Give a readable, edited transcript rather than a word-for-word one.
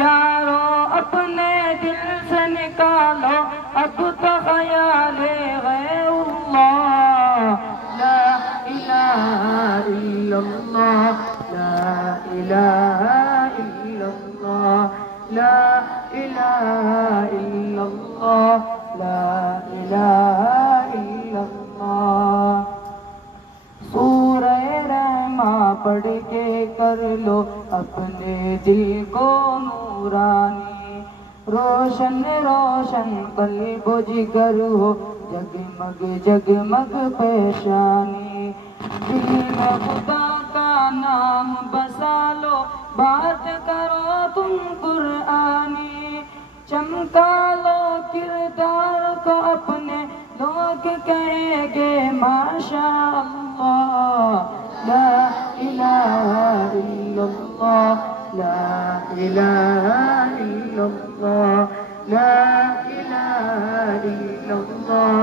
یارو اپنے دل سے نکالو اب تو خیال غیر اللہ. لا الہ الا اللہ لا الہ الا اللہ لا الہ الا اللہ لا الہ الا اللہ. سورہ رحمہ پڑھ کے کر لو اپنے دل کو نورانی. روشن روشن قلب و جگر ہو جگمگ جگمگ پیشانی. دل میں خدا کا نام بسا لو بات کرو تم قرآنی. چمکا لو کردار کو اپنے لوگ کہیں گے ماشاء اللہ. لا الہ الا اللہ لا الہ الا اللہ لا الہ الا اللہ